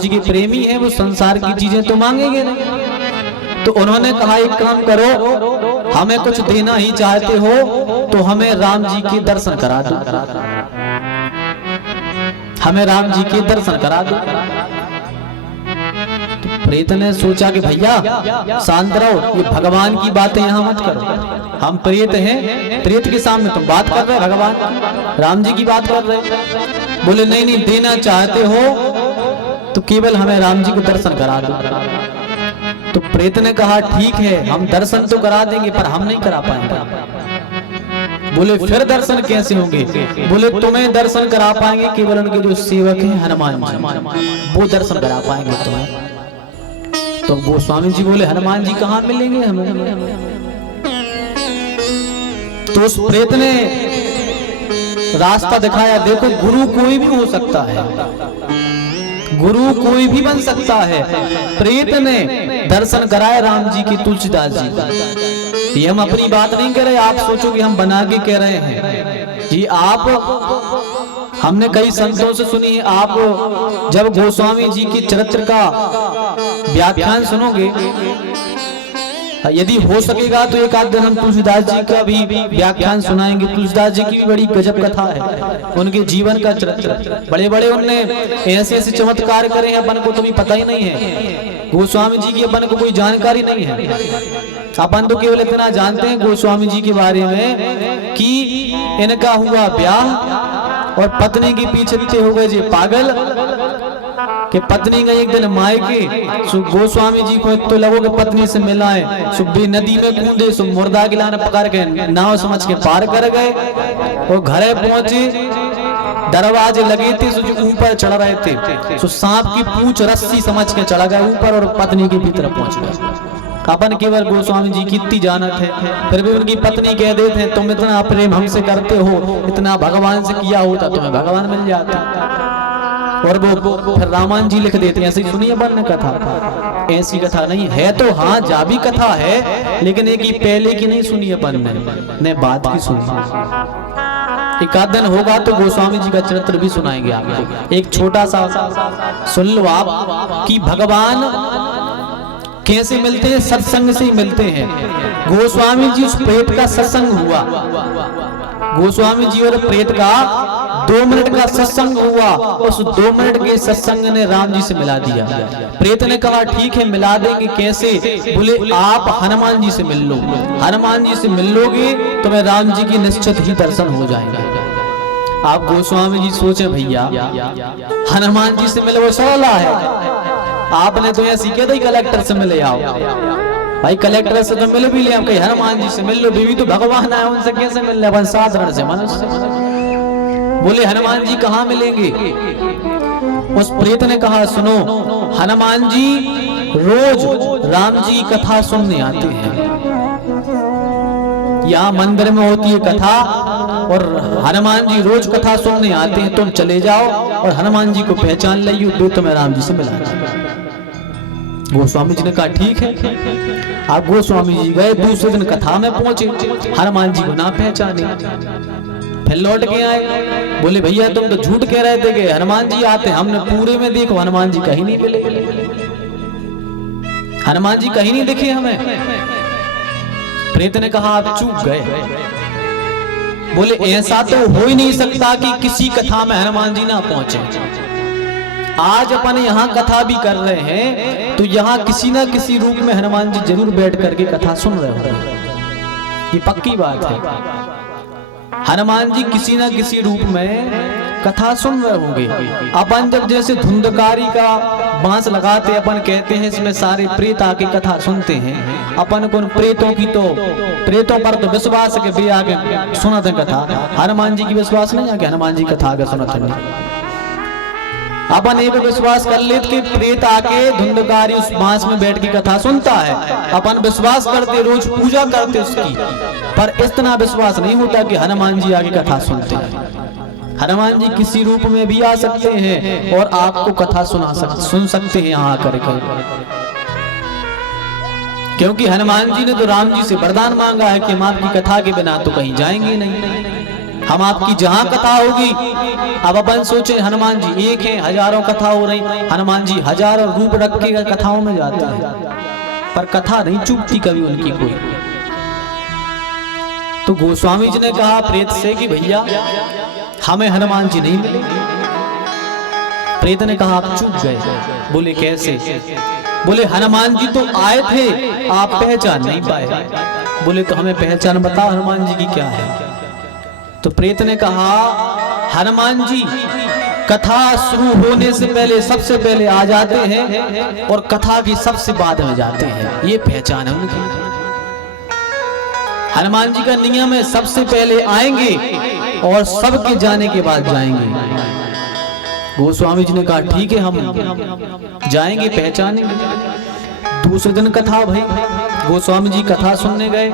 जी के प्रेमी हैं, वो संसार की चीजें तो मांगेंगे नहीं। तो उन्होंने कहा एक काम करो, हमें कुछ देना ही चाहते हो तो हमें राम जी के दर्शन करा दो, हमें राम जी के दर्शन करा दो। तो प्रेत ने सोचा कि भैया शांत रहो, ये भगवान की बातें यहाँ मत करो, हम प्रेत हैं, प्रेत के सामने तुम बात कर रहे, भगवान राम जी की बात कर रहे। बोले नहीं नहीं, देना चाहते हो तो केवल हमें राम जी को दर्शन करा दो। तो प्रेत ने कहा ठीक है, हम दर्शन तो करा देंगे पर हम नहीं करा पाएंगे। बोले फिर दर्शन कैसे होंगे? बोले तुम्हें दर्शन करा पाएंगे केवल उनके जो सेवक हैं हनुमान जी, वो दर्शन करा पाएंगे तुम्हें। तो गोस्वामी जी बोले हनुमान जी कहाँ मिलेंगे हमें? तो उस प्रेत ने रास्ता दिखाया, देखो गुरु कोई भी हो सकता है, गुरु कोई भी बन सकता है। प्रेत ने दर्शन कराए राम जी की, तुलसीदास जी। ये हम अपनी बात नहीं कह रहे, आप सोचोगे हम बना के कह रहे हैं जी। आप हमने कई संतों से सुनी है, आप जब गोस्वामी जी के चरित्र का व्याख्यान सुनोगे, यदि हो सकेगा तो एक आध दिन हम तुलसीदास जी का भी व्याख्यान सुनाएंगे। तुलसीदास जी की भी बड़ी गजब कथा है, उनके जीवन का चरित्र, बड़े बड़े उनने ऐसे ऐसे चमत्कार करे हैं, अपन को तो भी पता ही नहीं है। गोस्वामी जी की अपन को कोई जानकारी नहीं है, अपन तो केवल इतना जानते हैं गोस्वामी जी के बारे में कि इनका हुआ ब्याह और पत्नी के पीछे पीछे हो गए जी पागल, कि पत्नी गई एक दिन मायके, गोस्वामी जी को तो लगो कि पत्नी से मिलाए, सुबह नदी में कूदे, सो मुर्दा गिलाने पकड़ के नाव समझ के पार कर गए और घरे पहुंचे, दरवाजे लगे थे, सो जो ऊपर चढ़ रहे थे, सो सांप की पूंछ रस्सी समझ के चढ़ गए ऊपर और पत्नी के भीतर पहुंच गए। अपन केवल गोस्वामी जी की इतनी जानत है, फिर भी उनकी पत्नी कह देते हैं तुम इतना प्रेम हमसे करते हो, इतना भगवान से किया होता तुम्हें भगवान मिल जाता। और वो फिर रामायण जी लिख देते हैं, ऐसी सुनिए बन कथा, ऐसी कथा नहीं है तो हाँ जाबी कथा है, लेकिन एक ही पहले की नहीं सुनी अपन ने बात की सुनी। एक आध दिन होगा तो गोस्वामी जी का चरित्र भी सुनाएंगे आपको। एक छोटा सा सुन लो आप कि भगवान कैसे मिलते हैं, सत्संग से ही मिलते हैं। गोस्वामी जी उस प्रेत का सत्संग हुआ, गोस्वामी जी और प्रेत का 2 मिनट का सत्संग हुआ, उस 2 मिनट के सत्संग ने राम जी से मिला दिया। प्रेत ने कहा ठीक है मिला देंगे, कैसे? बोले आप हनुमान जी से मिल लो, हनुमान जी से मिल लोगे तो मैं राम जी की निश्चित ही दर्शन हो जाएगा। आप गोस्वामी जी सोचे भैया हनुमान जी से मिले वो सरल है, आपने तो ऐसी कह दी कलेक्टर से मिले आओ, भाई कलेक्टर से तो मिल भी ले, कहीं हनुमान जी से मिल लो, बीवी तो भगवान आए उनसे कैसे मिल रहे, साधारण से मनुष्य। बोले हनुमान जी कहाँ मिलेंगे? उस प्रेत ने कहा सुनो, हनुमान जी रोज राम जी की कथा सुनने आते हैं, यहाँ मंदिर में होती है कथा और हनुमान जी रोज कथा सुनने आते हैं, तुम चले जाओ और हनुमान जी को पहचान लियो, तो तुम्हें राम जी से मिला। गोस्वामी जी ने कहा ठीक है। आप गोस्वामी जी गए, दूसरे दिन कथा में पहुंचे, हनुमान जी को ना पहचाने, फिर लौट के आए। बोले भैया तुम तो झूठ कह रहे थे कि हनुमान जी आते, हमने पूरे में देखो हनुमान जी कहीं नहीं मिले, हनुमान जी कहीं नहीं दिखे हमें। प्रेत ने कहा आप चूक गए। बोले ऐसा तो हो ही नहीं सकता कि किसी कथा में हनुमान जी ना पहुंचे। आज अपन यहाँ कथा भी कर रहे हैं तो यहाँ किसी ना किसी रूप में हनुमान जी जरूर बैठ करके कथा सुन रहे हो, ये पक्की बात है। हनुमान जी किसी ना किसी रूप में कथा सुन रहे होंगे। अपन जब जैसे धुंधकारी का बांस लगाते, अपन कहते हैं इसमें सारे प्रेत आके कथा सुनते हैं, अपन को प्रेतों की तो प्रेतों पर तो विश्वास है कि वे आगे सुनते कथा, हनुमान जी की विश्वास नहीं है कि हनुमान जी कथा आगे सुनते नहीं। अपन एक विश्वास कर लेते कि प्रेत आके धुंधकारी उस बांस में बैठ के कथा सुनता है, अपन विश्वास करते, रोज पूजा करते उसकी, पर इतना विश्वास नहीं होता कि हनुमान जी आगे कथा सुनते हैं। हनुमान जी किसी रूप में भी आ सकते हैं और आपको कथा सुन सकते हैं यहाँ आकर के, क्योंकि हनुमान जी ने तो राम जी से वरदान मांगा है कि हम आपकी कथा के बिना तो कहीं जाएंगे नहीं। हम आपकी जहां कथा होगी, अब अपन सोचे हनुमान जी एक हैं, हजारों कथा हो रही, हनुमान जी हजारों रूप रख के कथाओं में जाते हैं, पर कथा नहीं चूकती कभी उनकी कोई। तो गोस्वामी जी ने कहा प्रेत से कि भैया हमें हनुमान जी नहीं मिले। प्रेत ने कहा आप चूक गए। बोले कैसे? बोले हनुमान जी तो आए थे, आप पहचान नहीं पाए। बोले तो हमें पहचान बताओ हनुमान जी की क्या है। तो प्रेत ने कहा हनुमान जी कथा शुरू होने से पहले सबसे पहले आ जाते हैं और कथा की सबसे बाद में जाते हैं, ये पहचान है उनकी। हनुमान जी का नियम है सबसे पहले आएंगे और सबके जाने के बाद जाएंगे। गोस्वामी जी ने कहा ठीक है हम जाएंगे, पहचानेंगे। दूसरे दिन कथा भाई, गोस्वामी जी कथा सुनने गए।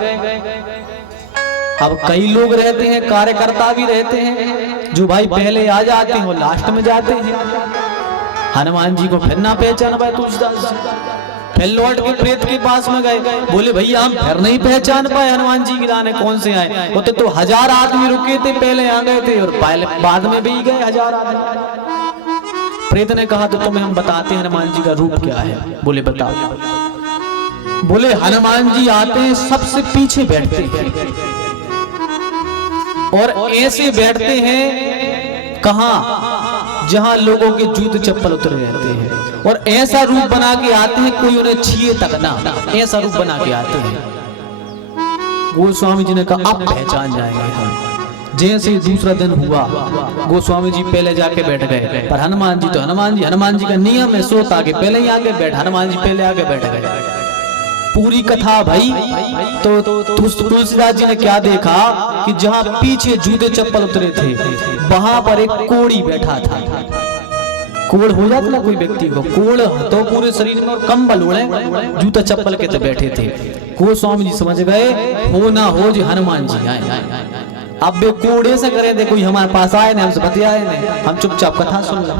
अब कई लोग रहते हैं, कार्यकर्ता भी रहते हैं जो भाई पहले आ जाते हैं और लास्ट में जाते हैं। हनुमान जी को फिर ना पहचान पाए तुलसीदास जी, फिर लौट के प्रेत के पास में गए। बोले भैया हम फिर नहीं पहचान पाए हनुमान जी की लाने कौन से आए। होते तो 1000 आदमी रुके थे, पहले आ गए थे और पहले बाद में भी गए 1000 आदमी। प्रेत ने कहा तो तुम्हें हम बताते हैं हनुमान जी का रूप क्या है। बोले बताओ। बोले हनुमान जी आते हैं सबसे पीछे बैठते हैं और ऐसे बैठते हैं कहां, जहां लोगों के जूते चप्पल उतरे रहते हैं, और ऐसा रूप बना के आते हैं कोई उन्हें छुए तक ना, ऐसा रूप बना के आते हैं। गोस्वामी जी ने कहा अब पहचान जाएंगे हम। जैसे दूसरा दिन हुआ गोस्वामी जी पहले जाके बैठ गए, पर हनुमान जी तो हनुमान जी का नियम है सोता के पहले ही आके बैठ, हनुमान जी पहले आके बैठ गए। पूरी कथा भाई तो तुलसीदास जी ने क्या देखा कि जहां पीछे जूते चप्पल उतरे थे वहां पर एक कोढ़ी बैठा था। कोढ़ हो जाता ना कोई व्यक्ति को, कोढ़ तो पूरे शरीर में और कंबल ओढ़े जूता चप्पल के तो बैठे थे। गोस्वामी जी समझ गए हो ना हो जी हनुमान जी आए। अब वे कोड़े से करे थे, कोई हमारे पास आए नहीं, हमसे बतियाए नहीं, हम चुपचाप कथा सुन ला।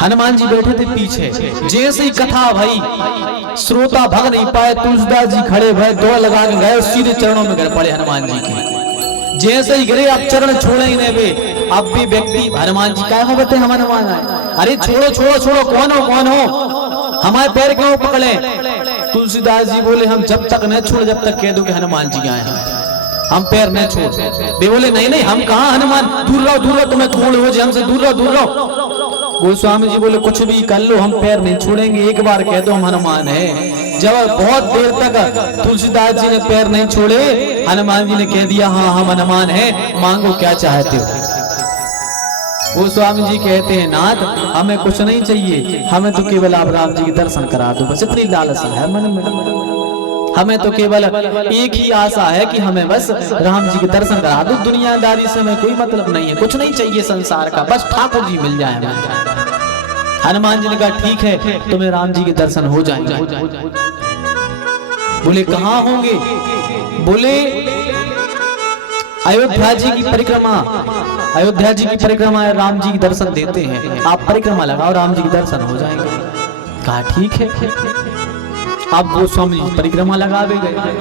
हनुमान जी बैठे थे पीछे। जैसे ही कथा भाई श्रोता भग नहीं पाए, तुलसीदास जी खड़े भय दौड़ लगा के गए, सीधे चरणों में गिर पड़े हनुमान जी के। जैसे ही गिरे अब चरण छोड़े ही नहीं वे। अब भी व्यक्ति हनुमान जी क्या हो बते हम हनुमान आए, अरे छोड़ो छोड़ो छोड़ो, कौन हो हमारे पैर क्यों पकड़े। तुलसीदास जी बोले हम जब तक न छोड़ जब तक कह दो कि हनुमान जी आए हैं, हम पैर नहीं छोड़। वे बोले नहीं हम कहा हनुमान, दूर रहो तुम्हें कोढ़ हो जाए हमसे, दूर रहो। गोस्वामी जी बोले कुछ भी कर लो हम पैर नहीं छोड़ेंगे, एक बार कह दो हम हनुमान है। जब बहुत देर तक तुलसीदास जी ने पैर नहीं छोड़े, हनुमान जी ने कह दिया हाँ हम हनुमान है, मांगो क्या चाहते हो। गोस्वामी जी कहते हैं नाथ हमें कुछ नहीं चाहिए, हमें तो केवल आप राम जी के दर्शन करा दो, बस इतनी लालसा है मन में। हमें तो केवल एक ही आशा है कि हमें बस राम जी के दर्शन करा दो, दुनियादारी से हमें कोई मतलब नहीं है, कुछ नहीं चाहिए संसार का, बस ठाकुर जी मिल जाए हमें। हनुमान जी ने कहा ठीक है तुम्हें राम जी के दर्शन हो जाएंगे। बोले कहाँ होंगे? बोले अयोध्या जी की परिक्रमा, अयोध्या जी की परिक्रमा राम जी के दर्शन देते हैं, आप परिक्रमा लगाओ राम जी के दर्शन हो जाएंगे। कहा ठीक है। अब गोस्वामी जी परिक्रमा लगा भी गए,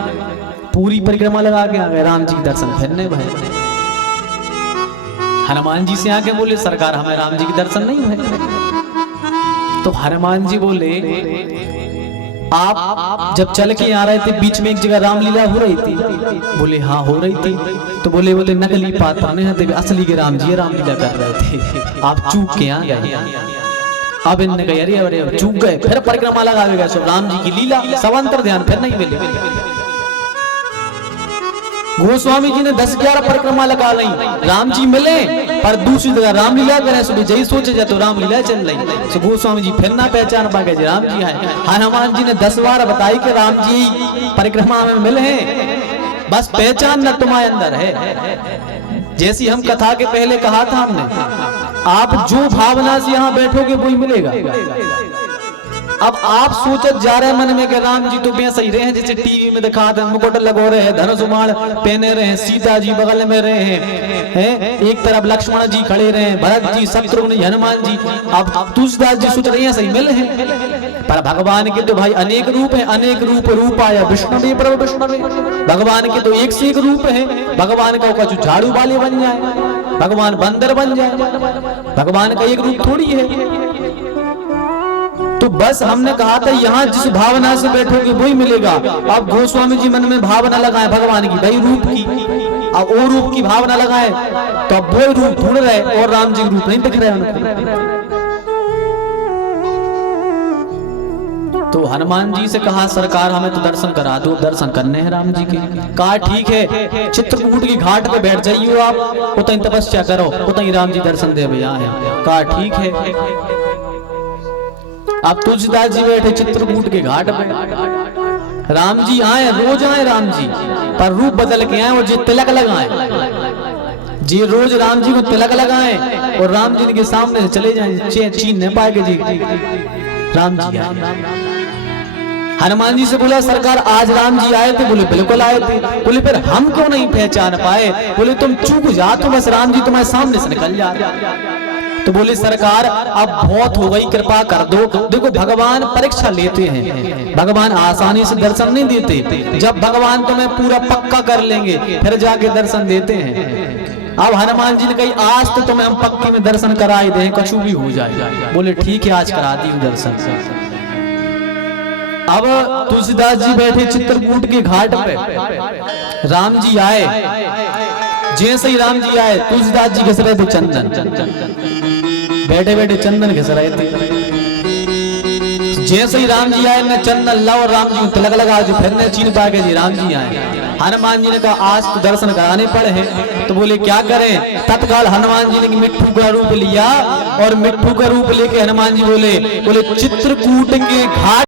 पूरी परिक्रमा लगा के आ गए, राम जी के दर्शन फिरने भय। हनुमान जी से आके बोले सरकार हमें राम जी के दर्शन नहीं हुए। तो हनुमान जी बोले आप जब चल के आ रहे थे बीच में एक जगह रामलीला हो रही थी। बोले हाँ हो रही थी। तो बोले नकली पात्र नहीं थे, असली के राम जी रामलीला कर रहे थे, आप चूक के आ गए। अब इनने कहा अरे चूक गए, फिर परिक्रमा लगावेगा सब राम जी की लीला, सब अंतर ध्यान फिर नहीं मिले। गोस्वामी जी ने 10-11 परिक्रमा लगा ली, राम जी मिले पर दूसरी जगह रामलीला करे, सुबह जही सोचे जाए तो रामलीला चल रही। तो गोस्वामी जी फिर ना पहचान पा गए राम जी आए। हनुमान जी ने 10 बार बताई कि राम जी परिक्रमा में मिले हैं, बस पहचान न तुम्हारे अंदर है। जैसी हम कथा के पहले कहा था हमने, आप जो भावना से यहाँ बैठोगे वही मिलेगा। अब आप सोचत जा रहे मन में कि राम जी तो वैसे ही रहे हैं जैसे टीवी में दिखाते हैं, मुकुट लगो रहे हैं, धनुष बाण पहने रहे हैं, सीता जी बगल में रहे हैं, एक तरफ लक्ष्मण जी खड़े रहे हैं, भरत जी, शत्रुघ्न, हनुमान जी। अब तुलसीदास जी सोच रहे हैं सही मिल है, पर भगवान के तो भाई अनेक रूप है, अनेक रूप रूपाय विष्णुवे प्रभु विष्णुवे। भगवान के तो एक से एक रूप है, भगवान का जो झाड़ू वाले बन जाए, भगवान बंदर बन जाए, भगवान का एक रूप थोड़ी है। तो बस हमने कहा था यहाँ जिस भावना से बैठोगे वही मिलेगा। अब गोस्वामी जी मन में भावना लगाए भगवान की, भाई रूप की, अब वो रूप की भावना लगाए तो अब वो रूप ढूंढ रहे और राम जी रूप नहीं दिख रहे उनको। तो हनुमान जी से कहा सरकार हमें तो दर्शन करा दो, दर्शन करने हैं राम जी के। कहा ठीक है, चित्रकूट की घाट पे बैठ जाइए आप, उतनी तपस्या करो, उतनी राम जी दर्शन दे भैया है। कहा ठीक है। अब तुलसीदास जी बैठे चित्रकूट के घाट पे, राम जी आए, रोज आए राम जी, पर रूप बदल के आए और जी तिलक लगाए, जी रोज राम जी को तिलक लगाए और राम जी के सामने से चले जाए, छीन नहीं पाएंगे जी राम जी आए। हनुमान जी से बोला सरकार आज राम जी आए थे? बोले बिल्कुल आए थे। बोले फिर हम क्यों नहीं पहचान पाए? बोले तुम चूक जा तो बस राम जी तुम्हारे सामने से निकल जा। तो बोले सरकार अब बहुत हो गई, कृपा कर दो। देखो भगवान परीक्षा लेते हैं, भगवान आसानी से दर्शन नहीं देते, जब भगवान तुम्हें पूरा पक्का कर लेंगे फिर जाके दर्शन देते हैं। अब हनुमान जी ने कही आज तो तुम्हें हम पक्के में दर्शन कराई दें, कुछ भी हो जाए। बोले ठीक है आज करा दी दर्शन। अब तुलसीदास जी बैठे चित्रकूट के घाट पे, राम जी आए, जैसे ही राम जी आए तुलसीदास जी घिस रहे थे चंदन, बैठे बैठे चंदन घिस रहे थे। जैसे ही राम जी आए मैं चंदन लाओ और राम जी को तिलक लगा, जो फिर ने चीन पा के जी राम जी आए। हनुमान जी ने कहा आज तो दर्शन कराने पड़े हैं। तो बोले क्या करें? तत्काल हनुमान जी ने मिट्ठू का रूप लिया और मिट्ठू का रूप लेके हनुमान जी बोले चित्रकूट के घाट